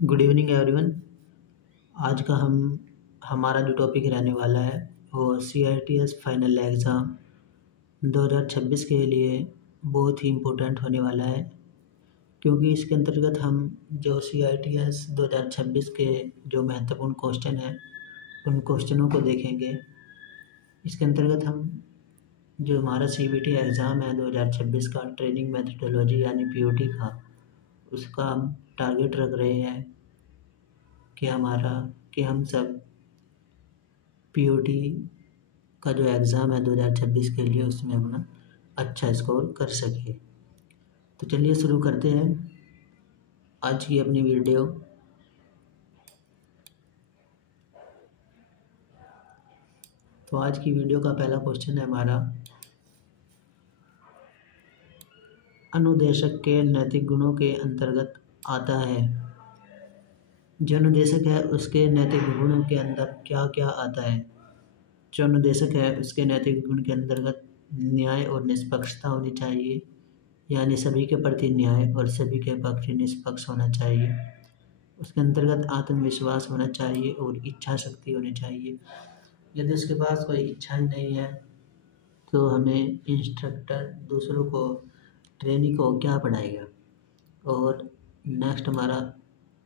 Good evening everyone. आज का हमारा जो टॉपिक रहने वाला है वो CITS फाइनल एग्ज़ाम 2026 के लिए बहुत ही इम्पोर्टेंट होने वाला है, क्योंकि इसके अंतर्गत हम जो CITS 2026 के जो महत्वपूर्ण क्वेश्चन हैं उन क्वेश्चनों को देखेंगे। इसके अंतर्गत हम जो हमारा CBT एग्ज़ाम है 2026 का ट्रेनिंग मेथडोलॉजी यानी POT का, उसका हम टारगेट रख रहे हैं कि हम सब POT का जो एग्ज़ाम है 2026 के लिए उसमें अपना अच्छा स्कोर कर सके। तो चलिए शुरू करते हैं आज की अपनी वीडियो। तो आज की वीडियो का पहला क्वेश्चन है हमारा, अनुदेशक के नैतिक गुणों के अंतर्गत आता है। जो अनुदेशक है उसके नैतिक गुणों के अंदर क्या क्या आता है? जो अनुदेशक है उसके नैतिक गुण के अंतर्गत न्याय और निष्पक्षता होनी चाहिए, यानी सभी के प्रति न्याय और सभी के पक्ष निष्पक्ष होना चाहिए। उसके अंतर्गत आत्मविश्वास होना चाहिए और इच्छा शक्ति होनी चाहिए। यदि उसके पास कोई इच्छा ही नहीं है तो हमें इंस्ट्रक्टर दूसरों को ट्रेनिंग को क्या पढ़ाएगा। और नेक्स्ट हमारा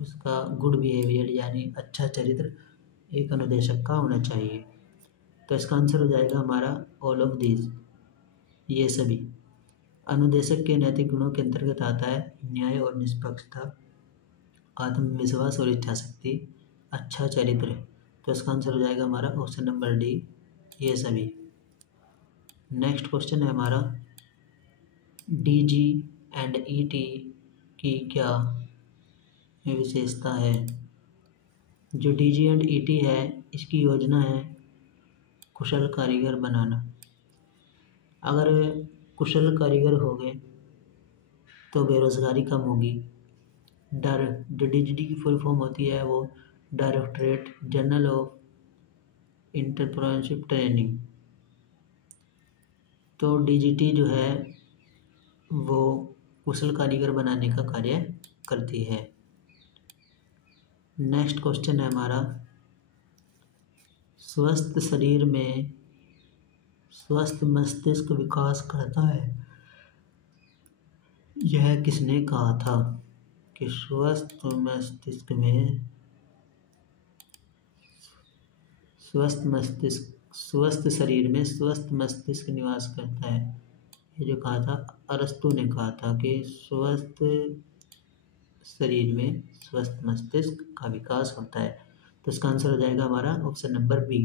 उसका गुड बिहेवियर यानी अच्छा चरित्र एक अनुदेशक का होना चाहिए। तो इसका आंसर हो जाएगा हमारा ऑल ऑफ दीज, ये सभी। अनुदेशक के नैतिक गुणों के अंतर्गत आता है न्याय और निष्पक्षता, आत्मविश्वास और इच्छा शक्ति, अच्छा चरित्र। तो इसका आंसर हो जाएगा हमारा ऑप्शन नंबर डी, ये सभी। नेक्स्ट क्वेश्चन है हमारा, DG एंड ET की क्या विशेषता है? जो DG एंड ET है इसकी योजना है कुशल कारीगर बनाना। अगर कुशल कारीगर हो गए तो बेरोज़गारी कम होगी। जो DGT की फुल फॉर्म होती है वो directorate general of entrepreneurship training. तो DGT जो है वो कुशल कारीगर बनाने का कार्य करती है। नेक्स्ट क्वेश्चन है हमारा, स्वस्थ शरीर में स्वस्थ मस्तिष्क विकास करता है। यह किसने कहा था कि स्वस्थ मस्तिष्क में स्वस्थ शरीर में स्वस्थ मस्तिष्क निवास करता है? ये जो कहा था अरस्तु ने कहा था कि स्वस्थ शरीर में स्वस्थ मस्तिष्क का विकास होता है। तो इसका आंसर हो जाएगा हमारा option number B.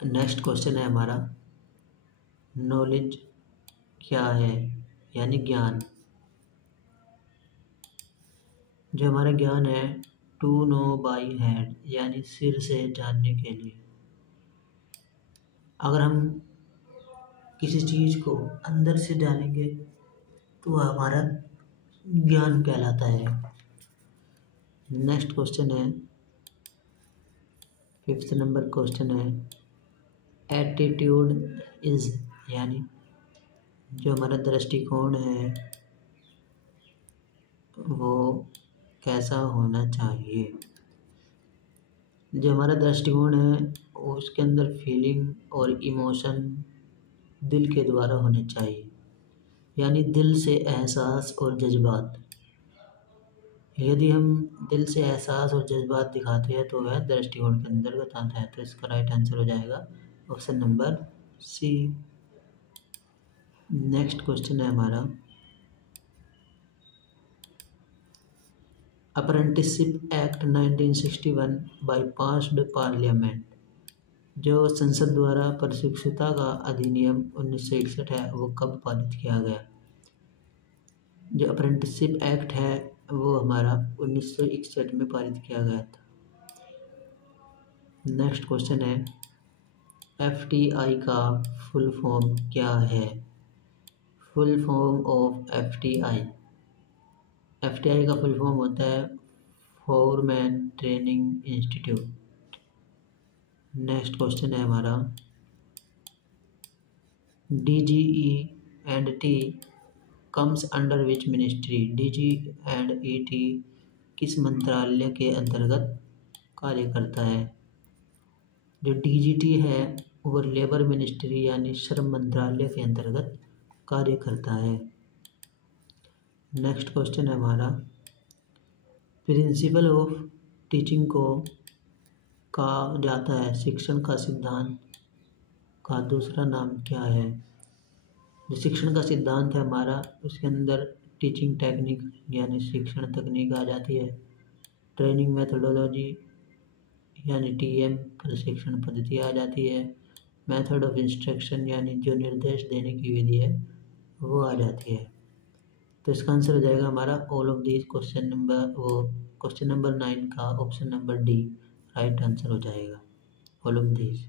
Next question है हमारा, नॉलेज क्या है यानी ज्ञान। जो हमारा ज्ञान है टू नो बाई हेड यानी सिर से जानने के लिए। अगर हम किसी चीज़ को अंदर से जानेंगे तो वह हमारा ज्ञान कहलाता है। नेक्स्ट क्वेश्चन है, 5th नंबर क्वेश्चन है, एटीट्यूड इज यानी जो हमारा दृष्टिकोण है वो कैसा होना चाहिए? जो हमारा दृष्टिकोण है उसके अंदर फीलिंग और इमोशन दिल के द्वारा होने चाहिए, यानी दिल से एहसास और जज्बात। यदि हम दिल से एहसास और जज्बात दिखाते हैं तो वह दृष्टिकोण के अंतर्गत आता है। तो इसका राइट आंसर हो जाएगा option number C. Next question है हमारा, apprenticeship act 1961 by passed parliament. जो संसद द्वारा प्रशिक्षुता का अधिनियम 1961 है वो कब पारित किया गया? जो अप्रेंटिसशिप एक्ट है वो हमारा 1961 में पारित किया गया था। नेक्स्ट क्वेश्चन है, FTI का फुल फॉर्म क्या है? फुल फॉर्म ऑफ FTI का फुल फॉर्म होता है foreman training institute. Next question है हमारा, DGE and T comes under which ministry? DG and ET किस मंत्रालय के अंतर्गत कार्य करता है? जो डीजीटी है वो लेबर मिनिस्ट्री यानी श्रम मंत्रालय के अंतर्गत कार्य करता है। नेक्स्ट क्वेश्चन है हमारा, प्रिंसिपल ऑफ टीचिंग को कहा जाता है शिक्षण का सिद्धांत का दूसरा नाम क्या है? जो शिक्षण का सिद्धांत है हमारा उसके अंदर टीचिंग टेक्निक यानी शिक्षण तकनीक आ जाती है, ट्रेनिंग मेथोडोलॉजी यानी टीएम प्रशिक्षण पद्धति आ जाती है, मेथड ऑफ इंस्ट्रक्शन यानी जो निर्देश देने की विधि है वो आ जाती है। तो इसका आंसर हो जाएगा हमारा all of these. Question number 9 का option number D right answer हो जाएगा, all of these.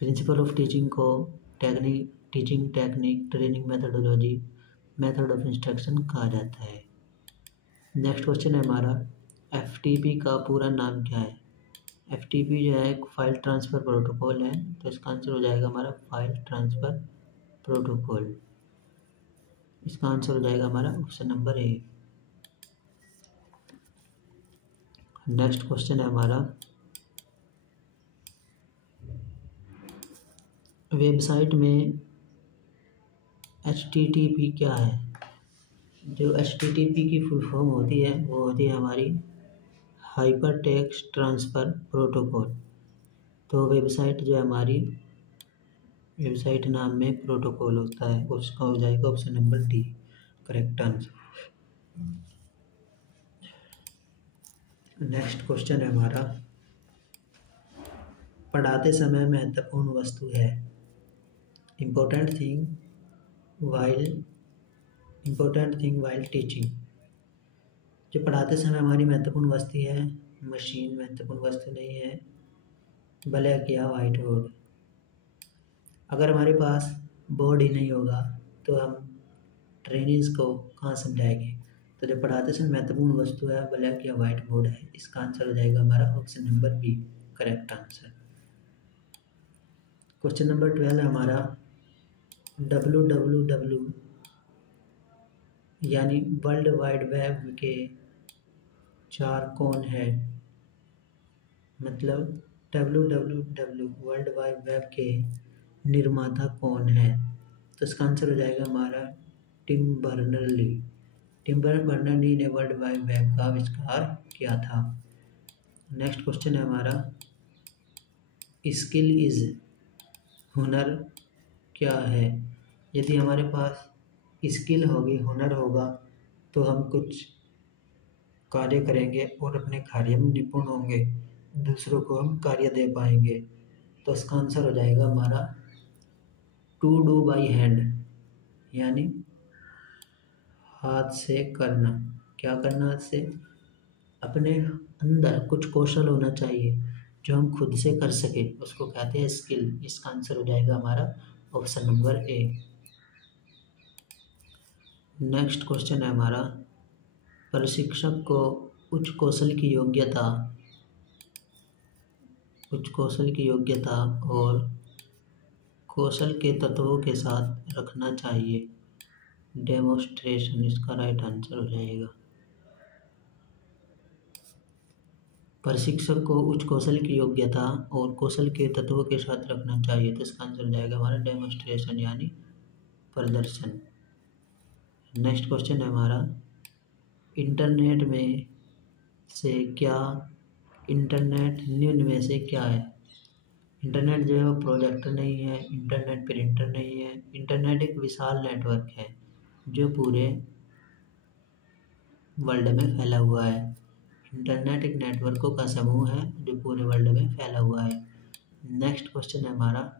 Principle of teaching को teaching technique, training methodology, method of instruction कहा जाता है। नेक्स्ट क्वेश्चन है हमारा, एफटीपी का पूरा नाम क्या है? एफटीपी जो है एक फाइल ट्रांसफ़र प्रोटोकॉल है, तो इसका आंसर हो जाएगा हमारा फाइल ट्रांसफ़र प्रोटोकॉल। इसका आंसर हो जाएगा हमारा option number A. Next question है हमारा, वेबसाइट में HTTP क्या है? जो HTTP की फुल फॉर्म होती है वो होती है हमारी हाइपर टेक्स्ट ट्रांसफ़र प्रोटोकॉल। तो वेबसाइट जो है हमारी वेबसाइट नाम में प्रोटोकॉल होता है, उसका हो जाएगा option number D correct answer. Next question है हमारा, पढ़ाते समय महत्वपूर्ण वस्तु है इम्पोर्टेंट थिंग वाइल टीचिंग। जो पढ़ाते समय हमारी महत्वपूर्ण वस्तु है, मशीन महत्वपूर्ण वस्तु नहीं है, ब्लैक या वाइट बोर्ड। अगर हमारे पास बोर्ड ही नहीं होगा तो हम ट्रेनिंग्स को कहाँ समझाएंगे? तो जो पढ़ाते समय महत्वपूर्ण वस्तु है ब्लैक या वाइट बोर्ड है। इसका आंसर हो जाएगा हमारा option number B correct answer. Question number 12 है हमारा, www यानी वर्ल्ड वाइड वेब के 4 कौन है? मतलब www वर्ल्ड वाइड वेब के निर्माता कौन है? तो इसका आंसर हो जाएगा हमारा टिम बर्नर्स-ली। टिम बर्नर्स-ली ने वर्ल्ड वाइड वेब का आविष्कार किया था। नेक्स्ट क्वेश्चन है हमारा, स्किल इज हुनर क्या है? यदि हमारे पास स्किल होगी, हुनर होगा, तो हम कुछ कार्य करेंगे और अपने कार्य में निपुण होंगे, दूसरों को हम कार्य दे पाएंगे। तो इसका आंसर हो जाएगा हमारा टू डू बाई हैंड यानी हाथ से करना। क्या करना? हाथ से अपने अंदर कुछ कौशल होना चाहिए जो हम खुद से कर सके, उसको कहते हैं स्किल। इसका आंसर हो जाएगा हमारा option number A. Next question है हमारा, प्रशिक्षक को उच्च कौशल की योग्यता और कौशल के तत्वों के साथ रखना चाहिए। डेमोन्स्ट्रेशन इसका राइट आंसर हो जाएगा। प्रशिक्षक को उच्च कौशल की योग्यता और कौशल के तत्वों के साथ रखना चाहिए, तो इसका आंसर हो जाएगा हमारा डेमोन्स्ट्रेशन यानी प्रदर्शन। नेक्स्ट क्वेश्चन है हमारा, इंटरनेट निम्न में से क्या है? इंटरनेट जो है वो प्रोजेक्टर नहीं है, इंटरनेट प्रिंटर नहीं है। इंटरनेट एक विशाल नेटवर्क है जो पूरे वर्ल्ड में फैला हुआ है। इंटरनेट एक नेटवर्कों का समूह है जो पूरे वर्ल्ड में फैला हुआ है। नेक्स्ट क्वेश्चन है हमारा,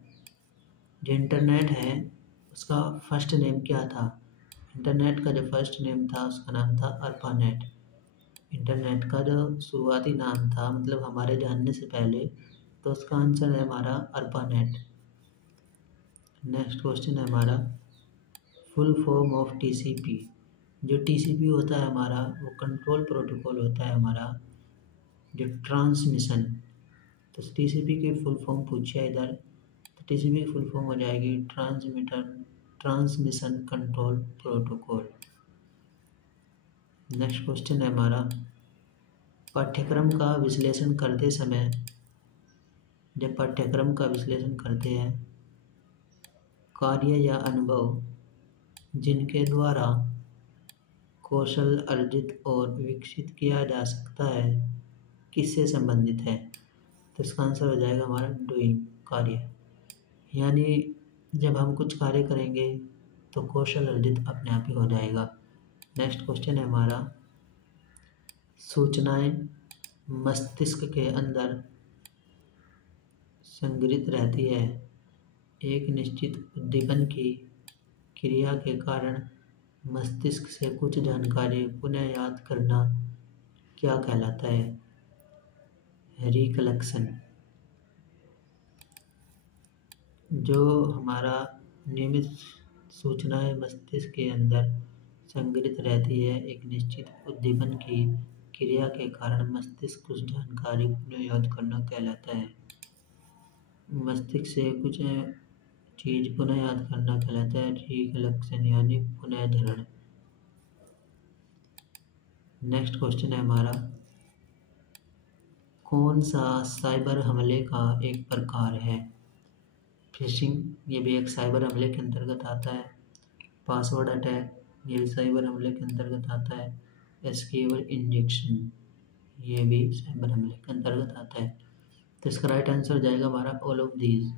जो इंटरनेट है उसका फर्स्ट नेम क्या था? इंटरनेट का जो फर्स्ट नेम था उसका नाम था अर्पानेट। इंटरनेट का जो शुरुआती नाम था, मतलब हमारे जानने से पहले, तो उसका आंसर है हमारा अर्पानेट। नेक्स्ट क्वेश्चन है हमारा, फुल फॉर्म ऑफ TCP। जो TCP होता है हमारा वो कंट्रोल प्रोटोकॉल होता है हमारा, जो ट्रांसमिशन। तो TCP की फुल फॉर्म पूछिए इधर, तो TCP की फुल फॉर्म हो जाएगी transmission control protocol. Next question है हमारा, पाठ्यक्रम का विश्लेषण करते समय, जब पाठ्यक्रम का विश्लेषण करते हैं, कार्य या अनुभव जिनके द्वारा कौशल अर्जित और विकसित किया जा सकता है किससे संबंधित है? तो इसका आंसर हो जाएगा हमारा डूइंग, कार्य। यानी जब हम कुछ कार्य करेंगे तो कौशल अर्जित अपने आप ही हो जाएगा। नेक्स्ट क्वेश्चन है हमारा, सूचनाएं मस्तिष्क के अंदर संग्रहित रहती है, एक निश्चित उद्दीपन की क्रिया के कारण मस्तिष्क से कुछ जानकारी पुनः याद करना क्या कहलाता है? रिकलेक्शन। जो हमारा नियमित सूचनाएं मस्तिष्क के अंदर संग्रहित रहती है, एक निश्चित उद्दीपन की क्रिया के कारण मस्तिष्क कुछ जानकारी पुनः याद करना कहलाता है। मस्तिष्क से कुछ चीज पुनः याद करना कहलाता है रिकलेक्शन, यानी पुनः धारण। नेक्स्ट क्वेश्चन है हमारा, कौन सा साइबर हमले का एक प्रकार है? फिशिंग, ये भी एक साइबर हमले के अंतर्गत आता है। पासवर्ड अटैक, ये भी साइबर हमले के अंतर्गत आता है। एस्केवर इंजेक्शन, ये भी साइबर हमले के अंतर्गत आता है। तो इसका राइट आंसर हो जाएगा हमारा all of these.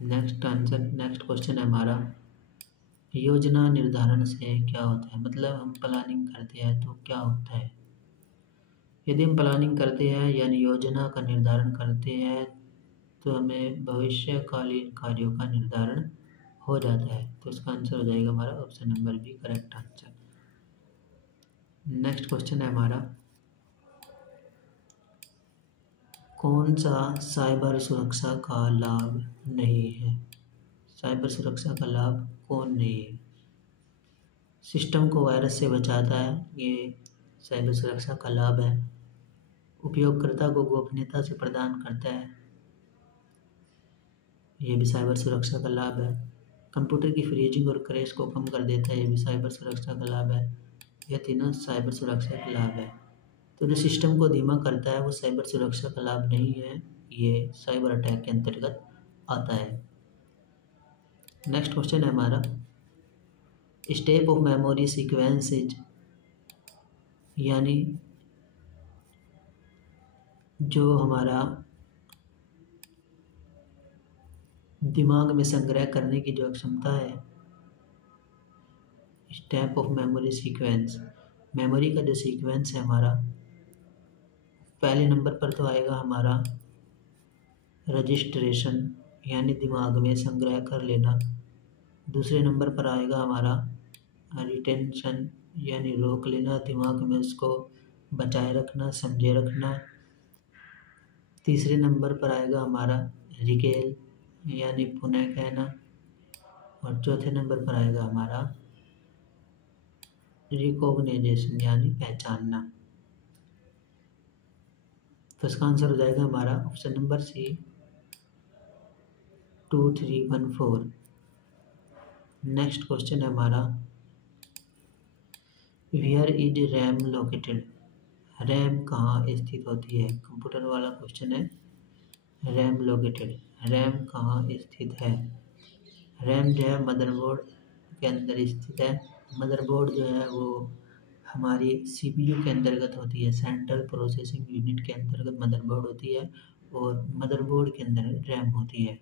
Next question है हमारा, योजना निर्धारण से क्या होता है? मतलब हम प्लानिंग करते हैं तो क्या होता है? यदि हम प्लानिंग करते हैं यानी योजना का निर्धारण करते हैं तो हमें भविष्यकालीन कार्यों का निर्धारण हो जाता है। तो इसका आंसर हो जाएगा हमारा option number B, correct answer. Next question है हमारा, कौन सा साइबर सुरक्षा का लाभ नहीं है? साइबर सुरक्षा का लाभ कौन नहीं है? सिस्टम को वायरस से बचाता है, ये साइबर सुरक्षा का लाभ है। उपयोगकर्ता को गोपनीयता से प्रदान करता है, ये भी साइबर सुरक्षा का लाभ है। कंप्यूटर की फ्रीजिंग और क्रैश को कम कर देता है, ये भी साइबर सुरक्षा का लाभ है। यह तीनों साइबर सुरक्षा का लाभ है। तो जो सिस्टम को धीमा करता है वो साइबर सुरक्षा का लाभ नहीं है, ये साइबर अटैक के अंतर्गत आता है। नेक्स्ट क्वेश्चन है हमारा, स्टेप ऑफ मेमोरी सीक्वेंसेज, यानी जो हमारा दिमाग में संग्रह करने की जो क्षमता है, step of memory sequence, memory का जो सीक्वेंस है हमारा, पहले नंबर पर तो आएगा हमारा रजिस्ट्रेशन, यानी दिमाग में संग्रह कर लेना। दूसरे नंबर पर आएगा हमारा रिटेंशन, यानी रोक लेना, दिमाग में उसको बचाए रखना, समझे रखना। तीसरे नंबर पर आएगा हमारा रिकेल, यानी पुनः कहना। और चौथे नंबर पर आएगा हमारा रिकॉग्निशन, यानी पहचानना। तो इसका आंसर हो जाएगा हमारा option number C, 2314। Next question है हमारा, where is RAM located, RAM कहाँ स्थित होती है? कंप्यूटर वाला क्वेश्चन है। रैम लोकेटेड, रैम कहाँ स्थित है? रैम जो है मदरबोर्ड के अंदर स्थित है। मदरबोर्ड जो है वो हमारी सीपीयू के अंतर्गत होती है, सेंट्रल प्रोसेसिंग यूनिट के अंतर्गत मदरबोर्ड होती है, और मदरबोर्ड के अंदर रैम होती है।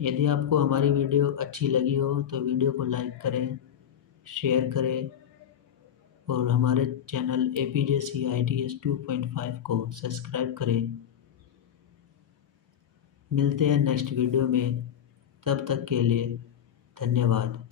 यदि आपको हमारी वीडियो अच्छी लगी हो तो वीडियो को लाइक करें, शेयर करें, और हमारे चैनल APJCITS 2.5 को सब्सक्राइब करें। मिलते हैं नेक्स्ट वीडियो में, तब तक के लिए धन्यवाद।